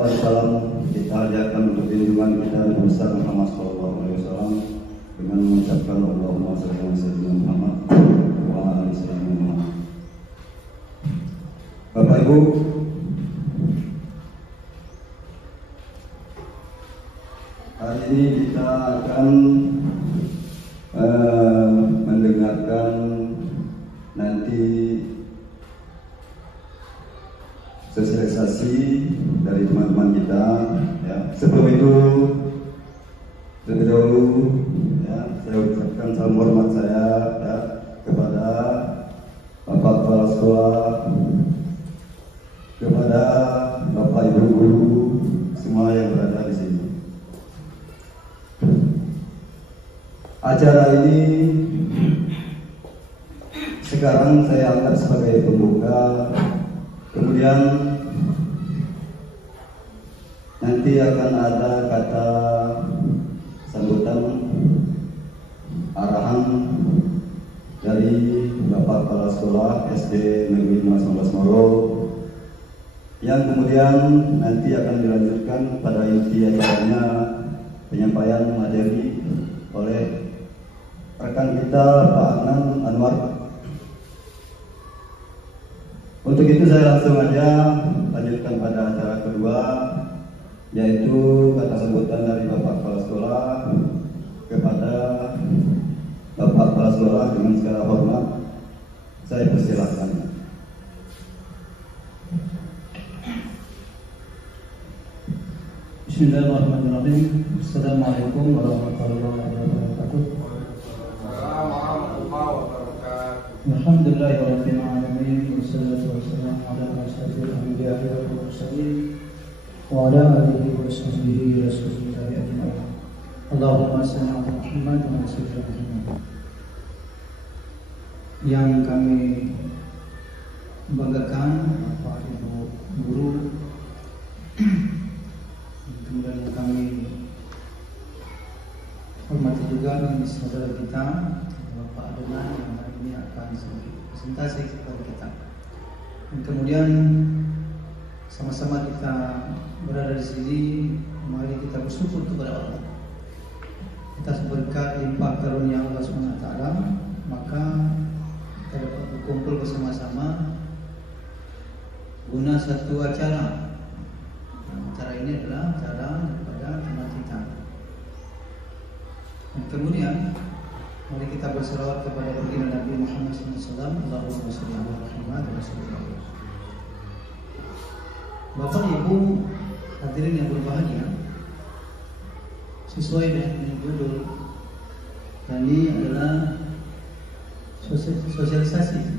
salawat dan salam kita hadirkan untuk junjungan kita Nabi besar Muhammad SAW dengan mengucapkan Allahumma shalli ala sayyidina Muhammad wa ala ali sayyidina Muhammad. Bapak Ibu, hari ini kita akan mendengarkan nanti sosialisasi dari teman-teman kita. Ya. Sebelum itu, terlebih dahulu, ya, saya ucapkan salam hormat saya ya, kepada Bapak Kepala Sekolah, kepada Bapak Ibu Guru, semua yang berada di sini. Acara ini sekarang saya anggap sebagai pembuka, kemudian nanti akan ada kata sambutan arahan dari Bapak Kepala Sekolah SD Negeri 19 Moro, yang kemudian nanti akan dilanjutkan pada inti acaranya penyampaian materi oleh rekan kita Pak Adnan Anwar. Untuk itu saya langsung aja lanjutkan pada acara kedua, yaitu kata sambutan dari Bapak Kepala Sekolah kepada Bapak Kepala Sekolah. Dengan segala hormat saya persilahkan. Bismillahirrahmanirrahim. Assalamualaikum warahmatullahi wabarakatuh. Alhamdulillahirabbil alamin, wassalatu wassalamu ala asyrofil anbiya'i wal mursalin wa ala alihi wa sahbihi ajma'in. Allahumma shalli ala Muhammad wa ala Muhammad. Yang kami banggakan Bapak Ibu Guru, kemudian yang kami hormati juga saudara kita Bapak Adnan yang hari ini akan presentasi kepada kita. Dan kemudian sama-sama kita berada di sini, mari kita bersyukur kepada Allah atas berkat limpah karunia Allah SWT, maka kita dapat berkumpul bersama-sama guna satu acara. Acara ini adalah acara daripada tema kita. Dan kemudian mari kita berselawat kepada baginda Nabi Muhammad SAW. Allahumma shalli ala Muhammad wa sallam. Bapak Ibu hadirin yang berbahagia, sesuai dengan judul, dan ini adalah sosialisasi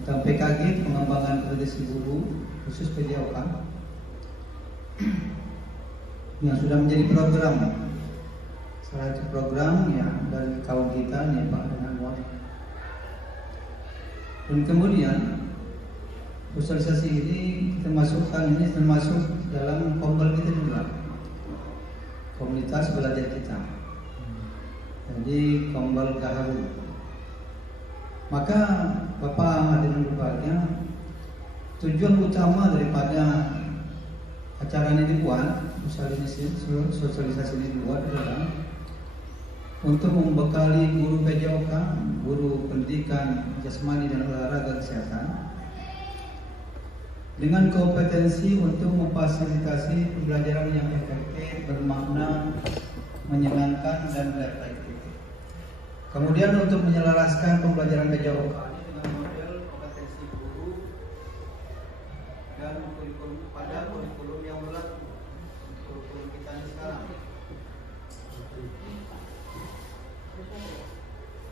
tentang PKG, pengembangan kompetensi guru khusus PJOK, yang sudah menjadi program, salah satu program yang dari kawan kita nih Pak Anwar. Dan kemudian sosialisasi ini kita masukkan, ini termasuk dalam kombel kita juga, komunitas belajar kita. Jadi kombel gaharu. Maka Bapak hadirin berbahagia, tujuan utama daripada acara ini dibuat, sosialisasi ini dibuat adalah untuk membekali guru PJOK, guru pendidikan jasmani dan olahraga kesehatan, dengan kompetensi untuk memfasilitasi pembelajaran yang efektif, bermakna, menyenangkan dan reflektif. Kemudian untuk menyelaraskan pembelajaran PJOK ini dengan model kompetensi guru dan kurikulum pada kurikulum yang berlaku, kurikulum kita ini sekarang.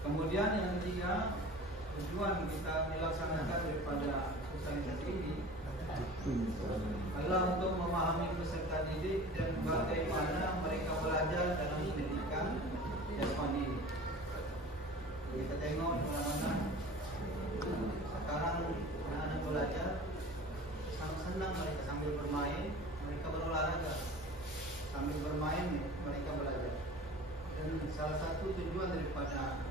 Kemudian yang ketiga, tujuan kita dilaksanakan daripada sosialisasi ini adalah untuk memahami peserta didik dan bagaimana mereka belajar dalam pendidikan jasmani. Kita tengok mana sekarang anak-anak belajar sangat senang, mereka sambil bermain, mereka berolahraga, sambil bermain mereka belajar. Dan salah satu tujuan daripada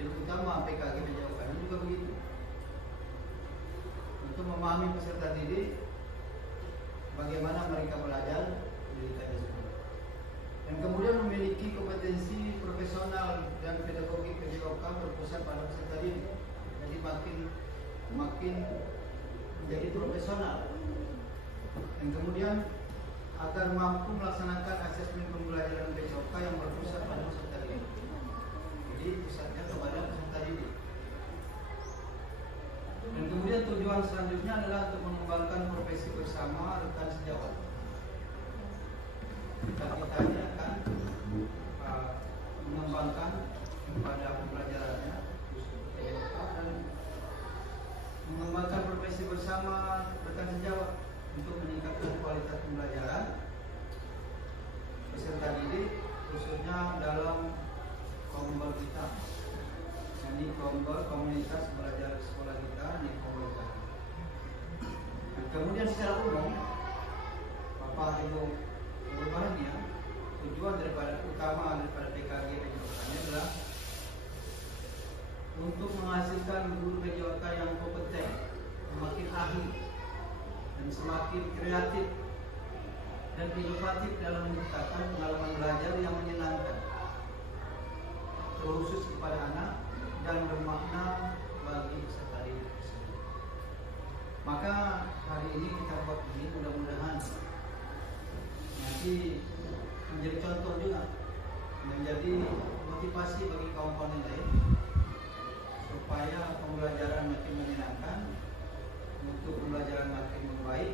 utama sama PKG PJOK juga begitu. Untuk memahami peserta didik bagaimana mereka belajar pendidikan tersebut, dan kemudian memiliki kompetensi profesional dan pedagogik PJOK berpusat pada peserta didik. Jadi makin menjadi profesional, dan kemudian agar mampu melaksanakan asesmen pembelajaran PJOK yang berpusat pada peserta didik. Jadi pusatnya kepada peserta didik. Dan kemudian tujuan selanjutnya adalah untuk mengembangkan profesi bersama rekan sejawat. Kita ini akan mengembangkan pada pembelajarannya dan mengembangkan profesi bersama rekan sejawat untuk meningkatkan kualitas pembelajaran peserta didik, khususnya dalam kombel kita, yakni komunitas belajar sekolah kita di komunitas. Dan kemudian secara umum, Bapak Ibu berbahagia, tujuan utama daripada PKG PJOK ini adalah untuk menghasilkan guru PJOK yang kompeten, semakin ahli dan semakin kreatif dan inovatif dalam menciptakan pengalaman belajar yang menyenangkan, terkhusus kepada anak dan bermakna bagi peserta didik tersebut. Maka hari ini kita buat ini, mudah-mudahan nanti menjadi contoh juga, menjadi motivasi bagi kawan-kawan lain supaya pembelajaran makin menyenangkan, untuk pembelajaran makin baik,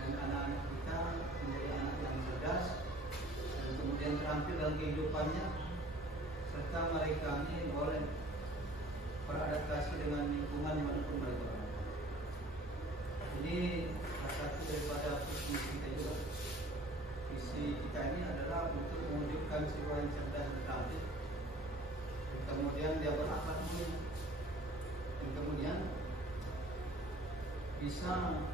dan anak-anak kita menjadi anak yang cerdas dan kemudian terampil dalam kehidupannya, serta mereka ini boleh beradaptasi dengan lingkungan dimanapun mereka berada. Ini salah satu daripada visi kita juga. Visi kita ini adalah untuk mewujudkan siswa yang cerdas dan terampil, dan kemudian dia berakhlak mulia, dan kemudian bisa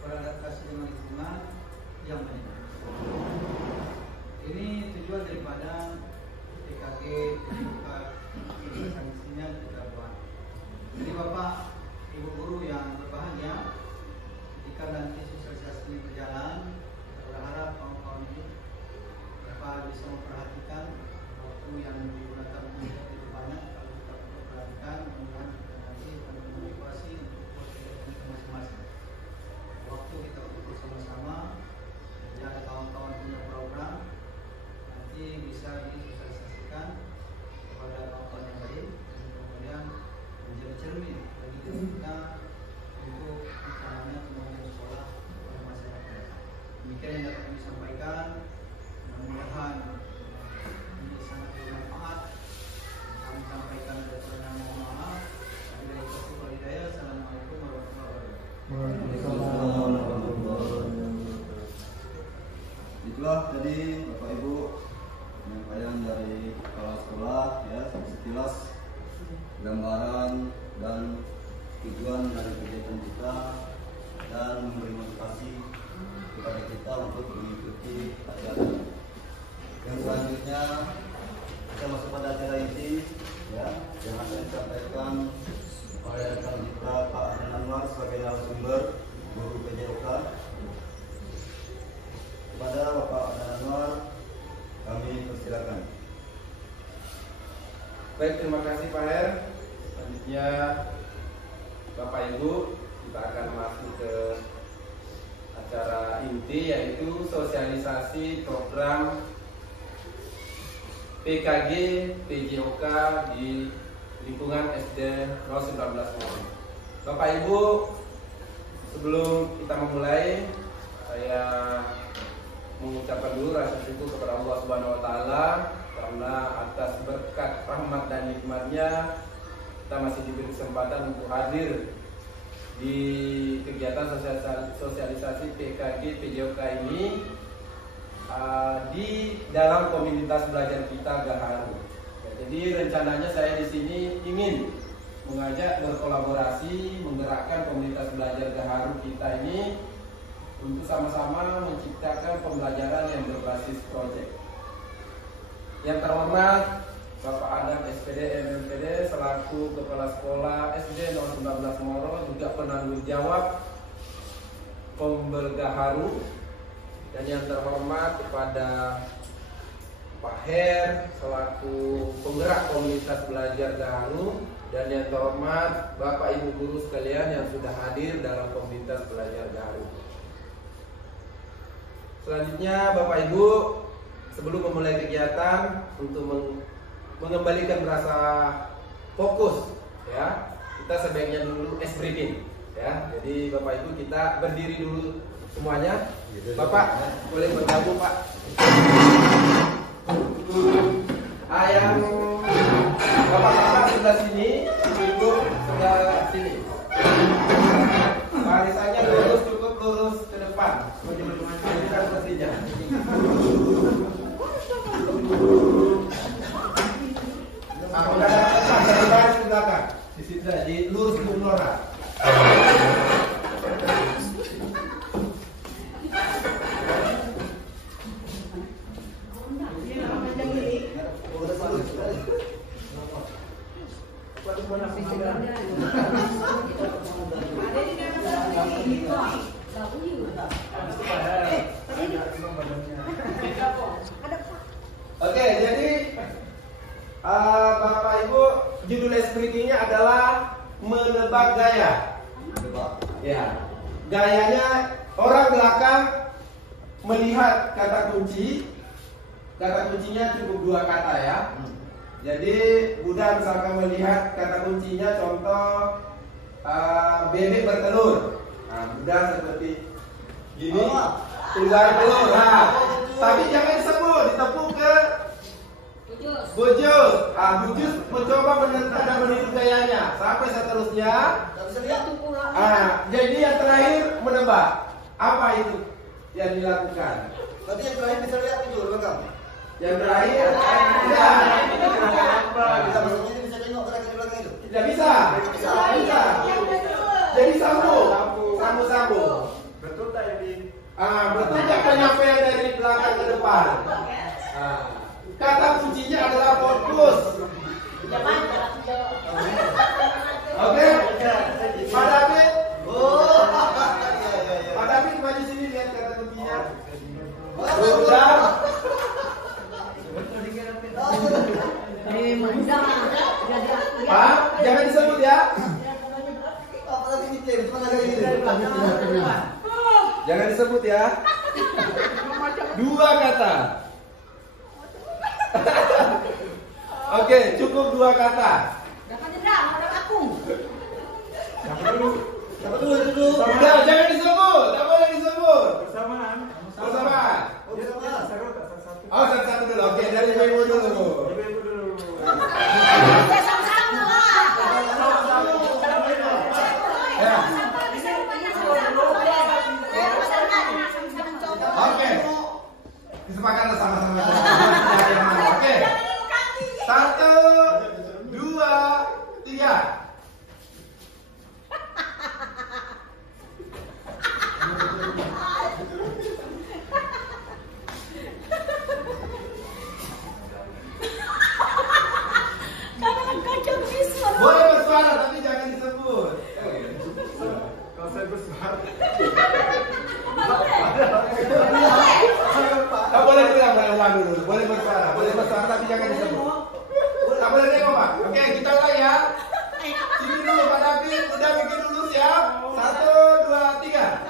beradaptasi dengan lingkungan yang baik. Ini tujuan daripada PKG PJOK sanksinya kita buat. Jadi Bapak Ibu guru yang berbahagia, ketika nanti sosialisasi ini berjalan, kita berharap kawan-kawan ini Bapak bisa memperhatikan waktu yang digunakan untuk itu banyak. Kalau kita perhatikan, kemudian kita nanti akan memotivasi untuk masing-masing. Waktu kita untuk bersama-sama, jika ada kawan-kawan punya program, nanti bisa disosialisasikan kepada kawan-kawan yang lain, dan kemudian menjadi cermin bagi kita untuk utamanya kemajuan sekolah pada masyarakat. Demikian yang dapat kami sampaikan. Mudah-mudahan ini sangat bermanfaat. Kami sampaikan dari pertanyaan mohon maaf. Wabillahi taufiq wal hidayah. Assalamualaikum warahmatullahi wabarakatuh. Itulah tadi Bapak Ibu penyampaian dari kepala sekolah, ya, sekilas gambaran dan tujuan dari kegiatan kita, dan memberi motivasi kepada kita untuk mengikuti acara. Yang selanjutnya kita masuk pada acara inti, ya, yang akan disampaikan oleh rekan kita Pak Adnan Anwar sebagai narasumber guru PJOK. Kepada Bapak Adnan Anwar kami persilakan. Baik, terima kasih Pak Her. Selanjutnya Bapak Ibu, kita akan masuk ke acara inti, yaitu sosialisasi program PKG PJOK di lingkungan SD 019 Mori. Bapak Ibu, sebelum kita memulai, saya mengucapkan dulu rasa syukur kepada Allah Subhanahu wa taala karena atas berkat rahmat dan nikmatnya kita masih diberi kesempatan untuk hadir di kegiatan sosialisasi PKG PJOK ini di dalam komunitas belajar kita Gaharu. Jadi rencananya saya di sini ingin mengajak berkolaborasi, menggerakkan komunitas belajar Gaharu kita ini untuk sama-sama menciptakan pembelajaran yang berbasis proyek. Yang terhormat Bapak Adam SPD MPD selaku Kepala Sekolah SD 019 Moro, juga penanggung jawab Pembel Gaharu, dan yang terhormat kepada Pak Her selaku penggerak komunitas belajar Gaharu, dan yang terhormat Bapak Ibu guru sekalian yang sudah hadir dalam komunitas belajar Gaharu. Selanjutnya Bapak Ibu, sebelum memulai kegiatan, untuk mengembalikan rasa fokus, ya, kita sebaiknya dulu ice breathing, ya. Jadi Bapak Ibu kita berdiri dulu semuanya. Bapak boleh bergabung Pak. Yang Bapak sebelah sini, Ibu sebelah sini. Barisannya lurus, cukup lurus ke depan. Ini kan pastinya. Udah ada baris di belakang. Di situ di lurus ke Nora. Oke, jadi Bapak Ibu, judul speakingnya adalah menebak gaya. Ya, gayanya orang belakang melihat kata kunci. Kata kuncinya cukup 2 kata ya. Jadi Bunda misalkan melihat kata kuncinya, contoh bebek bertelur. Nah, Bunda seperti gini, tunggal telur. Nah, tapi jangan disebut, ditepuk ke bujus. Bujus mencoba ada meniru gayanya sampai seterusnya. Jadi yang terakhir menebak. Apa itu yang dilakukan? Tapi yang terakhir bisa lihat itu belakang. Yang terakhir Bisa maksudnya ini bisa tengok gerakan di belakang itu. tidak bisa. Jadi sambung. Betul tak ini? Betul tak penyampaian dari belakang ke depan. Kata kuncinya adalah fokus. Oke? Pak David. Pak David maju sini, lihat kata kuncinya. Sudah. Pak, jangan disebut ya. Jangan disebut ya. 2 kata. Oke, cukup 2 kata. Sudah, jangan disebut. Tak boleh disebut. Bersamaan. Oh, satu-satu dulu. Oke, dari Ibu dulu. Ya. Oke. Disepakati sama-sama. Oke. 1, 2, 3. Boleh bersuara tapi jangan disebut. Kalau saya bersuara. Tak boleh bilang dulu. Boleh bersuara tapi jangan disebut. Tak boleh tengok Pak. Oke, kita ulang ya. Sini dulu Pak David, udah bikin dulu siap. 1, 2, 3.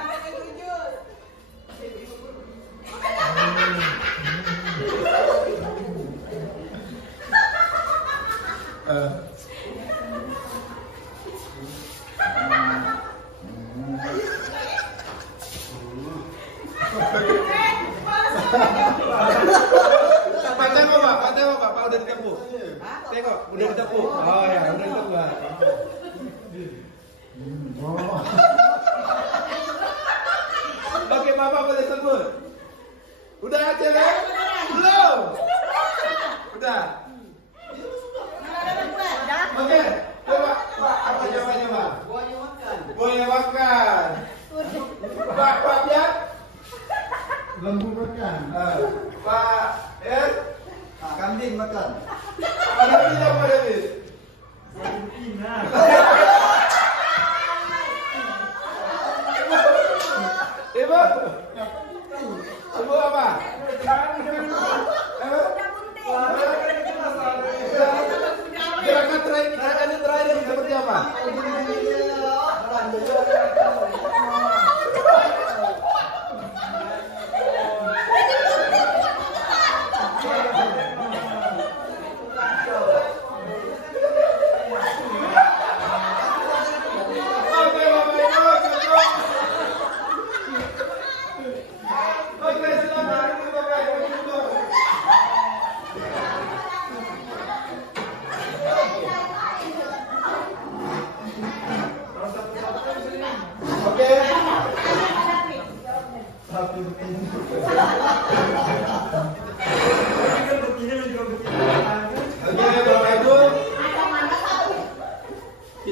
Pak udah ditepuk. Tengok, udah ditepuk. Oh ya, udah ditepuk. Oke, Bapak boleh sebut. Udah aja ya? Belum. Udah. Oke, coba apa jawabannya Pak? Boleh makan. Pak Piat? Lembu makan. Pak Kambing makan. Ada tidak Pak David?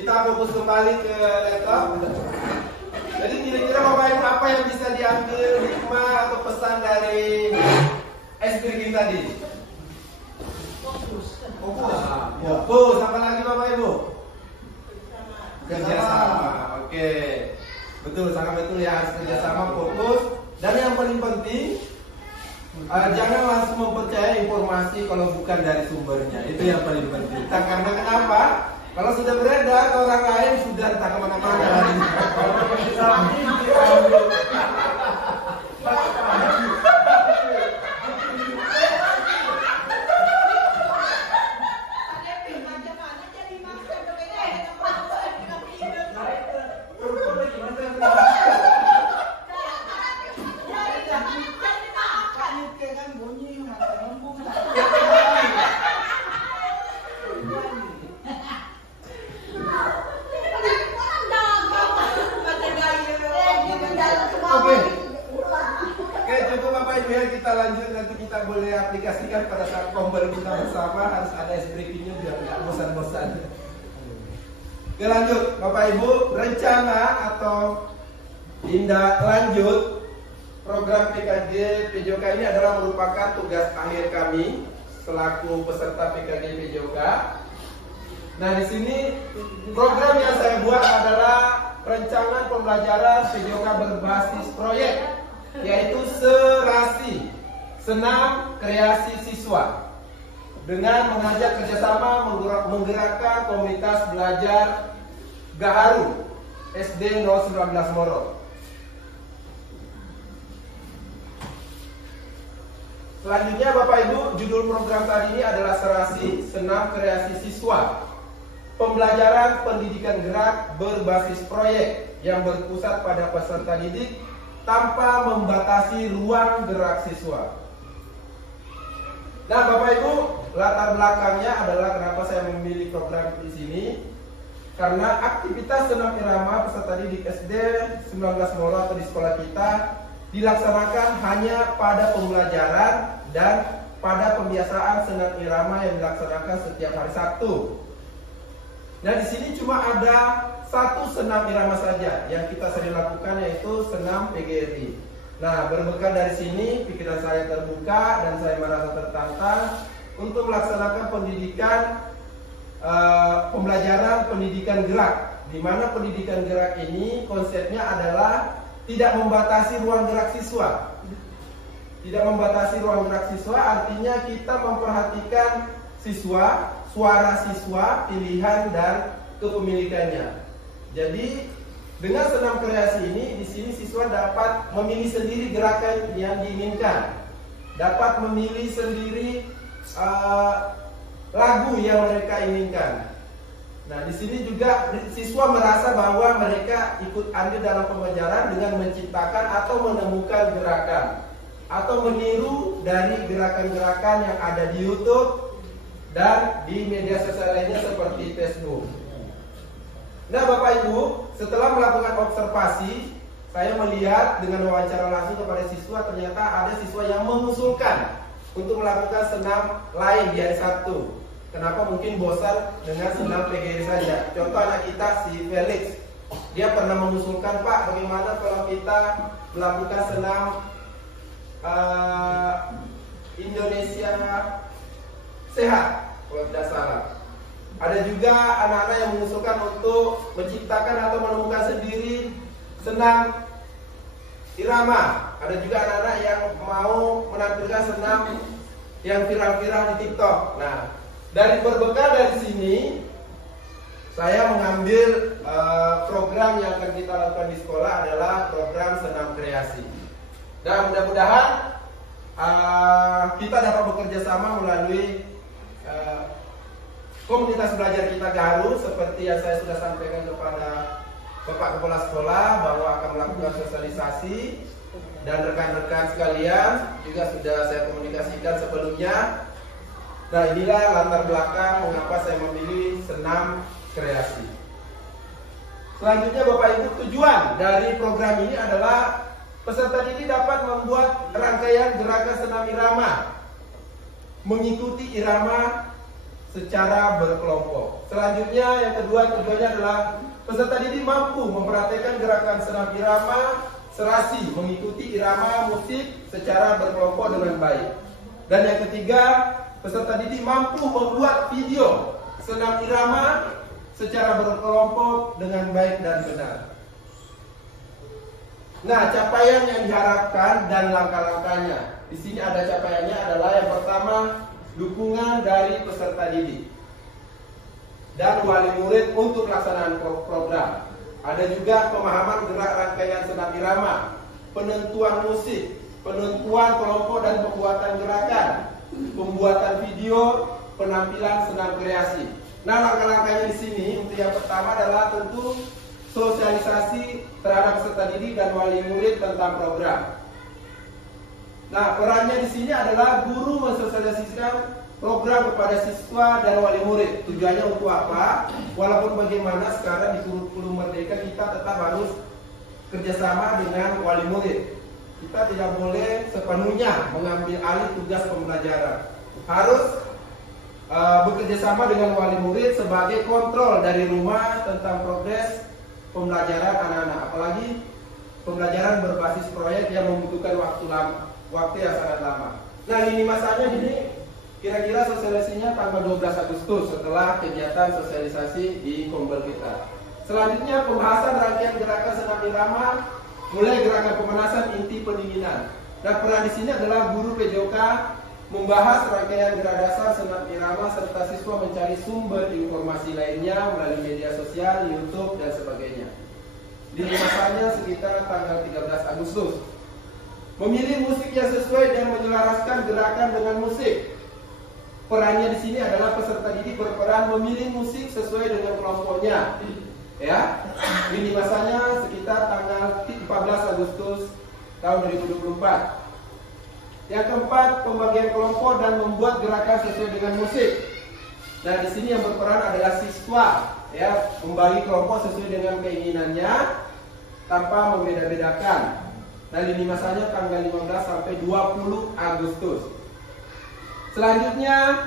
kita fokus kembali ke laptop. Jadi kira-kira Bapak Ibu apa yang bisa diambil hikmah atau pesan dari S-Breaking tadi? Fokus. Fokus. Apa lagi Bapak Ibu? Kerjasama. Oke. Betul, sangat betul ya, harus kerjasama, fokus. Dan yang paling penting, jangan langsung mempercayai informasi kalau bukan dari sumbernya. Itu yang paling penting. Karena kenapa? Kalau sudah beredar ke orang lain sudah entah kemana-mana. Kita lanjut, nanti kita boleh aplikasikan pada saat kompel kita bersama, harus ada S-Breakingnya biar nggak bosan-bosan. Oke, lanjut Bapak Ibu, rencana atau tindak lanjut program PKJ PJOK ini adalah merupakan tugas akhir kami selaku peserta PKJ PJOK. Nah, di sini program yang saya buat adalah perencanaan pembelajaran PJOK berbasis proyek, yaitu serasi, senam kreasi siswa, dengan mengajak kerjasama menggerakkan komunitas belajar Gaharu SD 019 Moro. Selanjutnya Bapak Ibu, judul program tadi ini adalah serasi, senam kreasi siswa, pembelajaran pendidikan gerak berbasis proyek yang berpusat pada peserta didik tanpa membatasi ruang gerak siswa. Nah, Bapak Ibu, latar belakangnya adalah kenapa saya memilih program di sini, karena aktivitas senam irama peserta didik SD 19 Moro atau di sekolah kita dilaksanakan hanya pada pembelajaran dan pada pembiasaan senam irama yang dilaksanakan setiap hari Sabtu. Nah, di sini cuma ada satu senam irama saja yang kita sering lakukan, yaitu senam PGRI. Nah, berbekal dari sini pikiran saya terbuka dan saya merasa tertantang untuk melaksanakan pendidikan pembelajaran pendidikan gerak, di mana pendidikan gerak ini konsepnya adalah tidak membatasi ruang gerak siswa. Tidak membatasi ruang gerak siswa artinya kita memperhatikan siswa, suara siswa, pilihan dan kepemilikannya. Jadi dengan senam kreasi ini, di sini siswa dapat memilih sendiri gerakan yang diinginkan, dapat memilih sendiri lagu yang mereka inginkan. Nah, di sini juga siswa merasa bahwa mereka ikut andil dalam pembelajaran dengan menciptakan atau menemukan gerakan atau meniru dari gerakan-gerakan yang ada di YouTube dan di media sosial lainnya seperti Facebook. Nah, Bapak Ibu, setelah melakukan observasi, saya melihat dengan wawancara langsung kepada siswa, ternyata ada siswa yang mengusulkan untuk melakukan senam lain di hari Sabtu. Kenapa? Mungkin bosan dengan senam PGRI saja. Contoh anak kita si Felix, dia pernah mengusulkan, Pak, bagaimana kalau kita melakukan senam Indonesia Sehat, kalau tidak salah. Ada juga anak-anak yang mengusulkan untuk menciptakan atau menemukan sendiri senam irama. Ada juga anak-anak yang mau menampilkan senam yang viral-viral di TikTok. Nah, dari berbekal dari sini, saya mengambil program yang akan kita lakukan di sekolah adalah program senam kreasi. Dan mudah-mudahan kita dapat bekerja sama melalui komunitas belajar kita Gaharu, seperti yang saya sudah sampaikan kepada Bapak Kepala Sekolah bahwa akan melakukan sosialisasi, dan rekan-rekan sekalian juga sudah saya komunikasikan sebelumnya. Nah, inilah latar belakang mengapa saya memilih senam kreasi. Selanjutnya Bapak Ibu, tujuan dari program ini adalah peserta didik dapat membuat rangkaian gerakan senam irama, mengikuti irama secara berkelompok. Selanjutnya yang kedua tujuannya adalah peserta didik mampu memperhatikan gerakan senam irama serasi, mengikuti irama musik secara berkelompok dengan baik. Dan yang ketiga, peserta didik mampu membuat video senam irama secara berkelompok dengan baik dan benar. Nah, capaian yang diharapkan dan langkah-langkahnya. Di sini ada capaiannya adalah yang pertama, dukungan dari peserta didik dan wali murid untuk pelaksanaan program. Ada juga pemahaman gerak rangkaian senam irama, penentuan musik, penentuan kelompok dan pembuatan gerakan, pembuatan video, penampilan senam kreasi. Nah, langkah-langkahnya di sini untuk yang pertama adalah tentu sosialisasi terhadap peserta didik dan wali murid tentang program. Nah, perannya di sini adalah guru mensosialisasikan program kepada siswa dan wali murid. Tujuannya untuk apa? Walaupun bagaimana sekarang di kurikulum Merdeka kita tetap harus kerjasama dengan wali murid. Kita tidak boleh sepenuhnya mengambil alih tugas pembelajaran. Harus bekerjasama dengan wali murid sebagai kontrol dari rumah tentang progres pembelajaran anak-anak. Apalagi pembelajaran berbasis proyek yang membutuhkan waktu yang sangat lama. Nah, lini masanya ini kira-kira sosialisasinya tanggal 12 Agustus setelah kegiatan sosialisasi di Kombel kita. Selanjutnya pembahasan rangkaian gerakan senam irama, mulai gerakan pemanasan inti pendinginan. Dan peran di sini adalah guru PJOK membahas rangkaian gerak dasar senam irama serta siswa mencari sumber informasi lainnya melalui media sosial, YouTube dan sebagainya. Lini masanya sekitar tanggal 13 Agustus. Memilih musik yang sesuai dan menyelaraskan gerakan dengan musik. Perannya di sini adalah peserta didik berperan memilih musik sesuai dengan kelompoknya. Ya, lini masanya sekitar tanggal 14 Agustus tahun 2024. Yang keempat, pembagian kelompok dan membuat gerakan sesuai dengan musik. Nah, di sini yang berperan adalah siswa, ya, membagi kelompok sesuai dengan keinginannya tanpa membeda-bedakan. Nah, lini masanya tanggal 15 sampai 20 Agustus. Selanjutnya,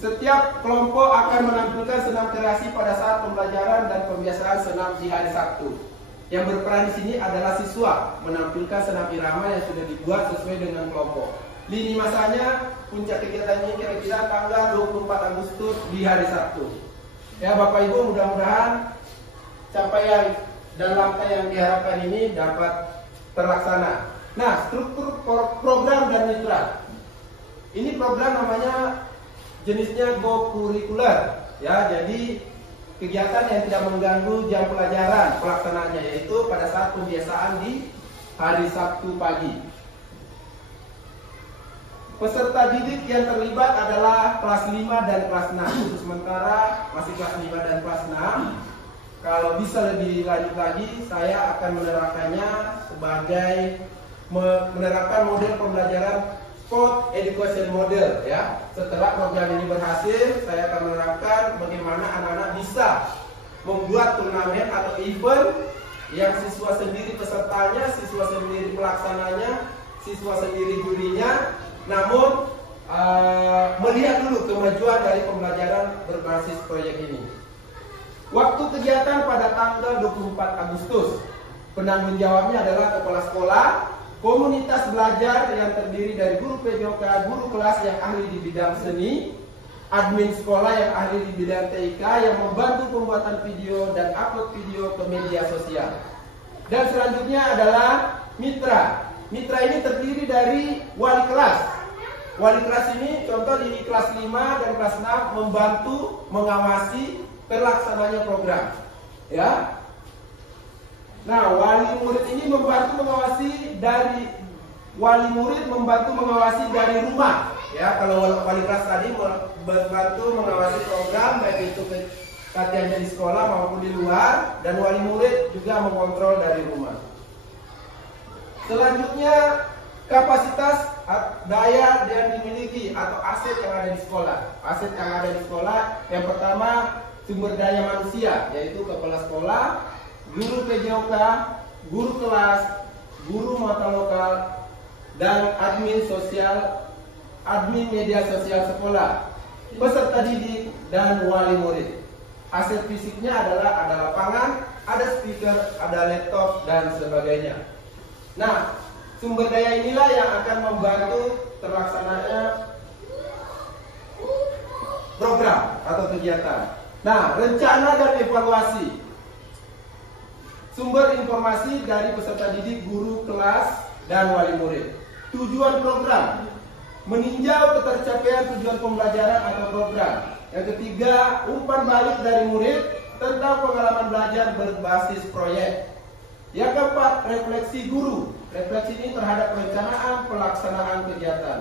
setiap kelompok akan menampilkan senam kreasi pada saat pembelajaran dan pembiasaan senam di hari Sabtu. Yang berperan di sini adalah siswa menampilkan senam irama yang sudah dibuat sesuai dengan kelompok. Lini masanya puncak kegiatannya kira-kira tanggal 24 Agustus di hari Sabtu. Ya, Bapak Ibu, mudah-mudahan capaian dan langkah yang diharapkan ini dapat terlaksana. Nah, struktur program dan mitra. Ini program namanya jenisnya go kurikuler, ya. Jadi kegiatan yang tidak mengganggu jam pelajaran pelaksanaannya, yaitu pada saat pembiasaan di hari Sabtu pagi. Peserta didik yang terlibat adalah kelas 5 dan kelas 6. Untuk sementara masih kelas 5 dan kelas 6. Kalau bisa lebih lanjut lagi, saya akan menerapkannya sebagai menerapkan model pembelajaran Sport Education Model, ya. Setelah program ini berhasil, saya akan menerapkan bagaimana anak-anak bisa membuat turnamen atau event yang siswa sendiri pesertanya, siswa sendiri pelaksananya, siswa sendiri jurinya, namun melihat dulu kemajuan dari pembelajaran berbasis proyek ini. Waktu kegiatan pada tanggal 24 Agustus. Penanggung jawabnya adalah kepala sekolah, komunitas belajar yang terdiri dari guru PJOK, guru kelas yang ahli di bidang seni, admin sekolah yang ahli di bidang TIK yang membantu pembuatan video dan upload video ke media sosial. Dan selanjutnya adalah mitra. Mitra ini terdiri dari wali kelas. Wali kelas ini contoh di kelas 5 dan kelas 6 membantu mengawasi terlaksananya program, ya. Nah, wali murid ini membantu mengawasi dari rumah, ya. Kalau wali kelas tadi membantu mengawasi program baik itu latihan di sekolah maupun di luar, dan wali murid juga mengontrol dari rumah. Selanjutnya, kapasitas daya yang dimiliki atau aset yang ada di sekolah. Aset yang ada di sekolah yang pertama sumber daya manusia, yaitu kepala sekolah, guru PJOK, guru kelas, guru mata lokal, dan admin sosial admin media sosial sekolah, peserta didik, dan wali murid. Hasil fisiknya adalah ada lapangan, ada speaker, ada laptop, dan sebagainya. Nah, sumber daya inilah yang akan membantu terlaksananya program atau kegiatan. Nah, rencana dan evaluasi. Sumber informasi dari peserta didik, guru, kelas, dan wali murid. Tujuan program: meninjau ketercapaian tujuan pembelajaran atau program. Yang ketiga, umpan balik dari murid tentang pengalaman belajar berbasis proyek. Yang keempat, refleksi guru. Refleksi ini terhadap perencanaan pelaksanaan kegiatan.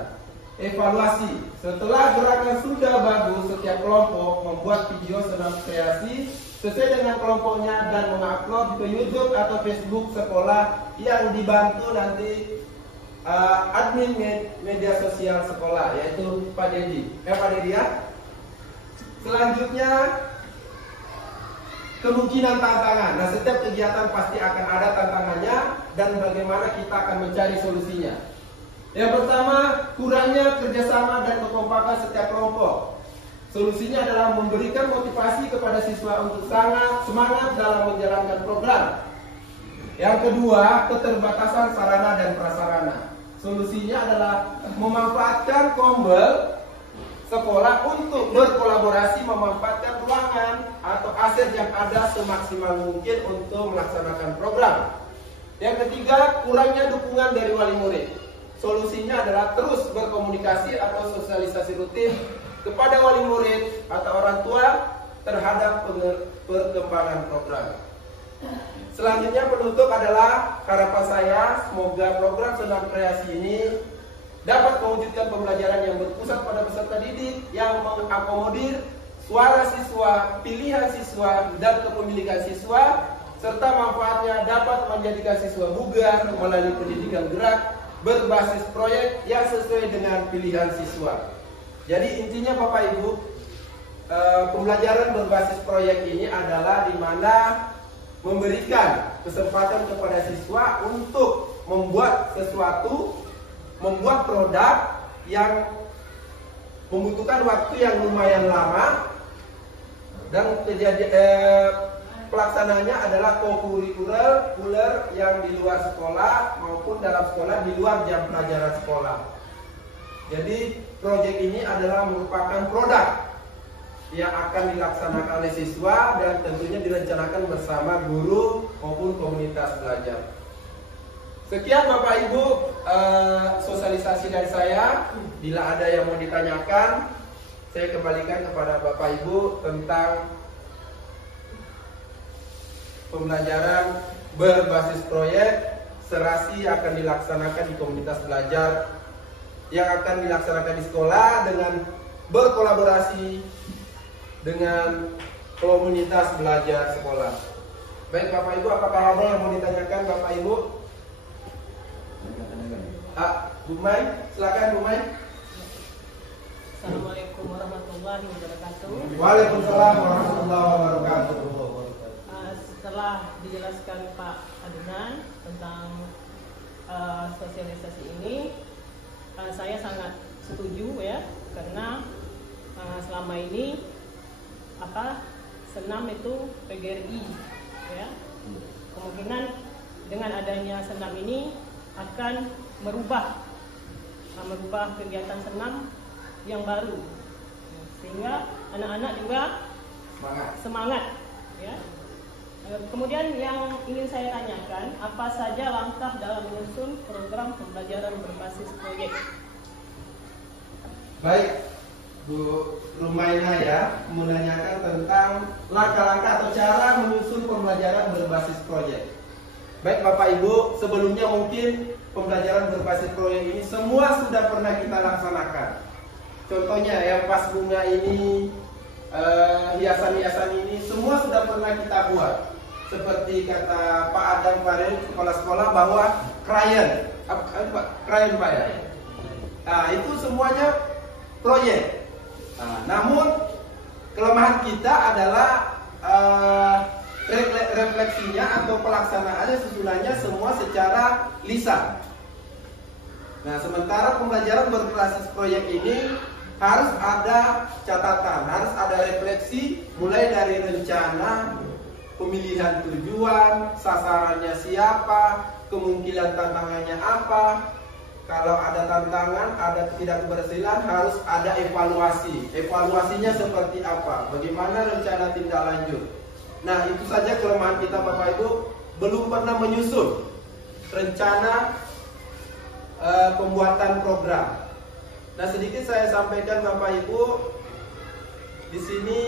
Evaluasi: setelah gerakan sudah bagus, setiap kelompok membuat video senam kreasi sesuai dengan kelompoknya dan mengupload ke YouTube atau Facebook sekolah yang dibantu nanti admin media sosial sekolah, yaitu Pak Dedi. Pak Dedi ya. Selanjutnya, kemungkinan tantangan. Nah, setiap kegiatan pasti akan ada tantangannya dan bagaimana kita akan mencari solusinya. Yang pertama, kurangnya kerjasama dan kekompakan setiap kelompok. Solusinya adalah memberikan motivasi kepada siswa untuk sangat semangat dalam menjalankan program. Yang kedua, keterbatasan sarana dan prasarana. Solusinya adalah memanfaatkan kombel sekolah untuk berkolaborasi, memanfaatkan ruangan atau aset yang ada semaksimal mungkin untuk melaksanakan program. Yang ketiga, kurangnya dukungan dari wali murid. Solusinya adalah terus berkomunikasi atau sosialisasi rutin kepada wali murid atau orang tua terhadap perkembangan program. Selanjutnya, penutup adalah harapan saya semoga program senam kreasi ini dapat mewujudkan pembelajaran yang berpusat pada peserta didik yang mengakomodir suara siswa, pilihan siswa, dan kepemilikan siswa, serta manfaatnya dapat menjadikan siswa bugar melalui pendidikan gerak berbasis proyek yang sesuai dengan pilihan siswa. Jadi intinya Bapak Ibu, pembelajaran berbasis proyek ini adalah di mana memberikan kesempatan kepada siswa untuk membuat sesuatu, membuat produk yang membutuhkan waktu yang lumayan lama dan pelaksananya adalah co-kurikuler yang di luar sekolah maupun dalam sekolah di luar jam pelajaran sekolah. Jadi proyek ini adalah merupakan produk yang akan dilaksanakan oleh siswa dan tentunya direncanakan bersama guru maupun komunitas belajar. Sekian Bapak Ibu sosialisasi dari saya. Bila ada yang mau ditanyakan, saya kembalikan kepada Bapak Ibu tentang pembelajaran berbasis proyek. Serasi akan dilaksanakan di komunitas belajar yang akan dilaksanakan di sekolah dengan berkolaborasi dengan komunitas belajar sekolah. Baik Bapak Ibu, apakah ada yang mau ditanyakan Bapak Ibu? Bu Mai, silakan Bu Mai. Assalamualaikum warahmatullahi wabarakatuh. Waalaikumsalam warahmatullahi wabarakatuh. Setelah dijelaskan Pak Adunan tentang sosialisasi ini, saya sangat setuju ya, karena selama ini senam itu PGRI ya. Kemungkinan dengan adanya senam ini akan merubah kegiatan senam yang baru, sehingga anak-anak juga semangat ya. Kemudian yang ingin saya tanyakan, apa saja langkah dalam menyusun program pembelajaran berbasis proyek? Baik, Bu Rumaina ya, menanyakan tentang langkah-langkah atau cara menyusun pembelajaran berbasis proyek. Baik Bapak Ibu, sebelumnya mungkin pembelajaran berbasis proyek ini semua sudah pernah kita laksanakan. Contohnya yang pas bunga ini, hiasan-hiasan ini, semua sudah pernah kita buat. Seperti kata Pak Adam kemarin kepala sekolah bahwa krayon Pak ya. Nah itu semuanya proyek. Namun kelemahan kita adalah refleksinya atau pelaksanaannya susunannya semua secara lisan. Nah, sementara pembelajaran berbasis proyek ini harus ada catatan, harus ada refleksi mulai dari rencana, pemilihan tujuan, sasarannya siapa, kemungkinan tantangannya apa. Kalau ada tantangan, ada tidak keberhasilan, harus ada evaluasi. Evaluasinya seperti apa? Bagaimana rencana tindak lanjut? Nah, itu saja kelemahan kita Bapak Ibu, belum pernah menyusun rencana pembuatan program. Nah, sedikit saya sampaikan Bapak Ibu, di sini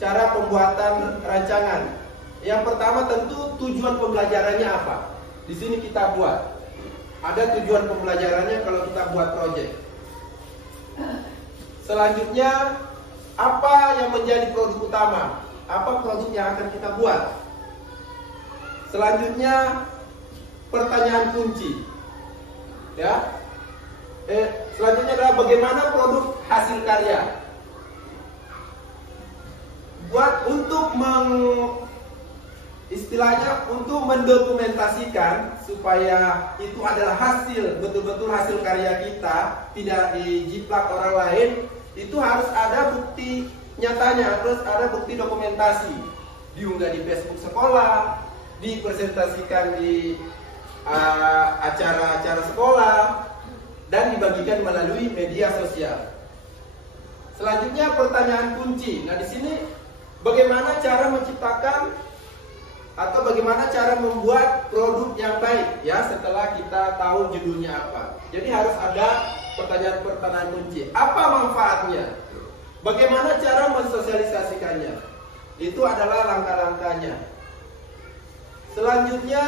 cara pembuatan rancangan. Yang pertama tentu tujuan pembelajarannya apa? Di sini kita buat. Ada tujuan pembelajarannya kalau kita buat proyek. Selanjutnya, apa yang menjadi produk utama? Apa produk yang akan kita buat? Selanjutnya, pertanyaan kunci. Ya. Selanjutnya adalah bagaimana produk hasil karya. Buat untuk istilahnya untuk mendokumentasikan supaya itu adalah hasil, betul-betul hasil karya kita, tidak dijiplak orang lain, itu harus ada bukti nyatanya, terus ada bukti dokumentasi, diunggah di Facebook sekolah, dipresentasikan di acara-acara sekolah, dan dibagikan melalui media sosial. Selanjutnya pertanyaan kunci. Nah, di sini bagaimana cara menciptakan atau bagaimana cara membuat produk yang baik ya setelah kita tahu judulnya apa. Jadi harus ada pertanyaan-pertanyaan kunci. Apa manfaatnya? Bagaimana cara mensosialisasikannya? Itu adalah langkah-langkahnya. Selanjutnya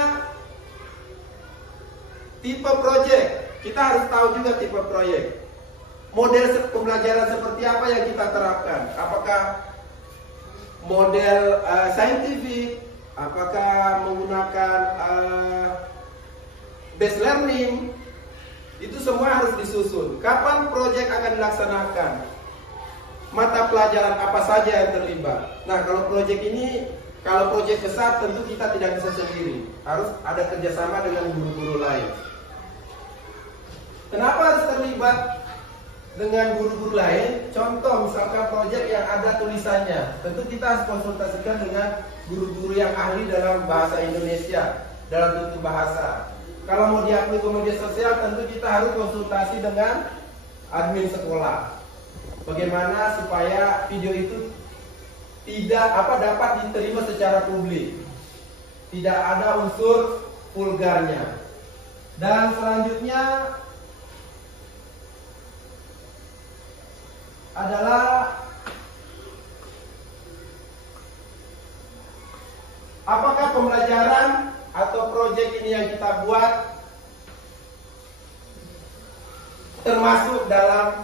tipe proyek. Kita harus tahu juga tipe proyek. Model pembelajaran seperti apa yang kita terapkan? Apakah model saintifik? Apakah menggunakan based learning? Itu semua harus disusun. Kapan proyek akan dilaksanakan? Mata pelajaran apa saja yang terlibat? Nah, kalau proyek ini, kalau proyek besar tentu kita tidak bisa sendiri. Harus ada kerjasama dengan guru-guru lain. Kenapa harus terlibat dengan guru-guru lain? Contoh misalkan proyek yang ada tulisannya, tentu kita harus konsultasikan dengan guru-guru yang ahli dalam bahasa Indonesia, dalam tutur bahasa. Kalau mau diupload ke media sosial, tentu kita harus konsultasi dengan admin sekolah. Bagaimana supaya video itu dapat diterima secara publik, tidak ada unsur vulgarnya. Dan selanjutnya adalah apakah pembelajaran atau proyek ini yang kita buat termasuk dalam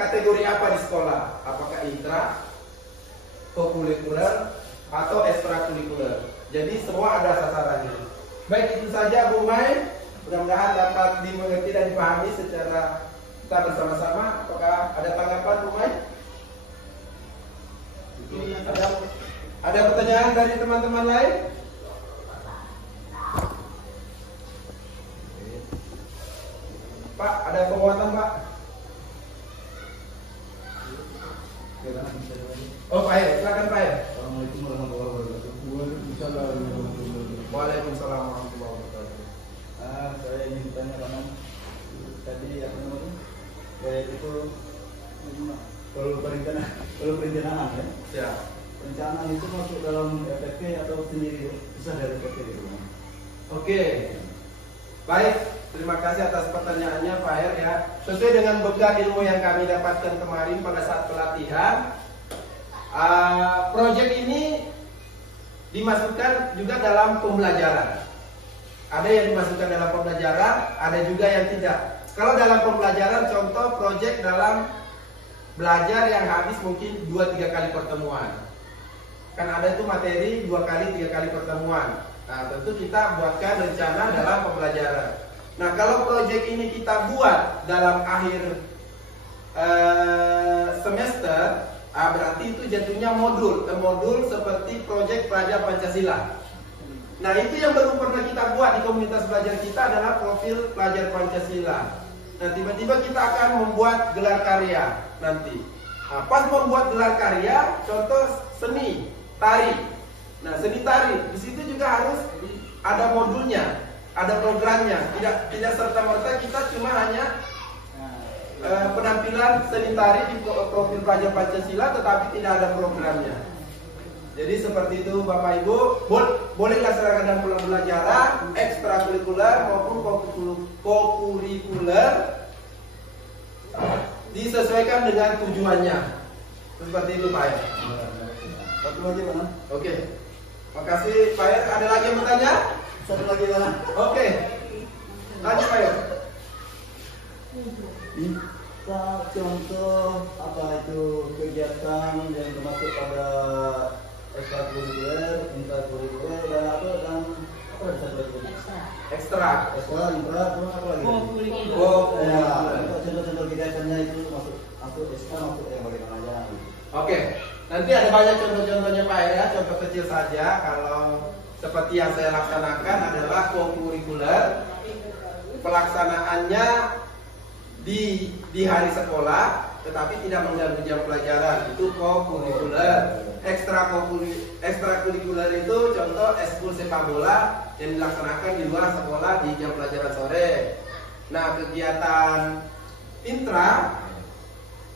kategori apa di sekolah? Apakah intra, kokurikuler, atau ekstrakurikuler? Jadi semua ada sasarannya. Baik, itu saja Bu Mai. Mudah-mudahan dapat dimengerti dan dipahami secara kita bersama-sama. Apakah ada tanggapan Bu Mai? Ada pertanyaan dari teman-teman lain? Pak, ada penguatan Pak? Oh Pak, silakan Pak. Assalamualaikum warahmatullahi wabarakatuh. Waalaikumsalam warahmatullahi wabarakatuh. Saya ingin bertanya Paman. Tadi apa namanya? Kayak itu kalau perencanaan ya? Ya. Perencanaan itu masuk dalam FFP atau sendiri bisa dari FFP itu? Oke. Baik, terima kasih atas pertanyaannya Pak Her ya. Sesuai dengan bekal ilmu yang kami dapatkan kemarin pada saat pelatihan, proyek ini dimasukkan juga dalam pembelajaran. Ada yang dimasukkan dalam pembelajaran, ada juga yang tidak. Kalau dalam pembelajaran, contoh proyek dalam belajar yang habis mungkin 2-3 kali pertemuan. Kan ada itu materi 2-3 kali pertemuan. Nah, tentu kita buatkan rencana dalam pembelajaran. Nah, kalau proyek ini kita buat dalam akhir semester, berarti itu jatuhnya modul seperti proyek pelajar Pancasila. Nah, itu yang belum pernah kita buat di komunitas belajar kita adalah profil pelajar Pancasila. Nah, tiba-tiba kita akan membuat gelar karya nanti. Nah, pas membuat gelar karya, contoh seni, tari. Nah, seni tari, di situ juga harus ada modulnya, ada programnya. Tidak serta-merta kita cuma hanya penampilan seni tari di profil pelajar Pancasila, tetapi tidak ada programnya. Jadi seperti itu Bapak Ibu, boleh laksanakan dalam pembelajaran ekstrakurikuler maupun kokurikuler, disesuaikan dengan tujuannya. Seperti itu Pak Er. Satu lagi mana? Oke, makasih Pak Er. Ada lagi yang bertanya? Satu lagi mana? Oke, lanjut Pak Er. Bisa contoh apa itu kegiatan yang termasuk pada ekstrakurikuler, intrakurikuler dan apa bisa lagi? Ekstra. Ekstra, intra, apa lagi? Kokurikuler. Ya, contoh-contoh kegiatannya itu masuk ekstra, masuk yang bagaimana aja? Oke, nanti ada banyak contoh-contohnya Pak Er ya, contoh kecil saja. Kalau seperti yang saya laksanakan adalah kokurikuler, pelaksanaannya di hari sekolah, tetapi tidak mengganggu jam pelajaran, itu kokurikuler. Ekstrakurikuler itu contoh eskul sepak bola yang dilaksanakan di luar sekolah di jam pelajaran sore. Nah, kegiatan intra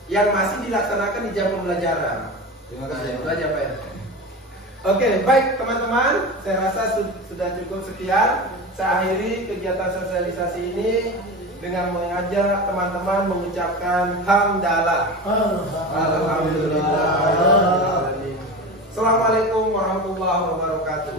yang masih dilaksanakan di jam pembelajaran. Terima kasih. Itu aja Pak ya. Oke, baik teman-teman, saya rasa sudah cukup sekian. Saya akhiri kegiatan sosialisasi ini dengan mengajak teman-teman mengucapkan hamdalah. Alhamdulillah. Assalamualaikum warahmatullahi wabarakatuh.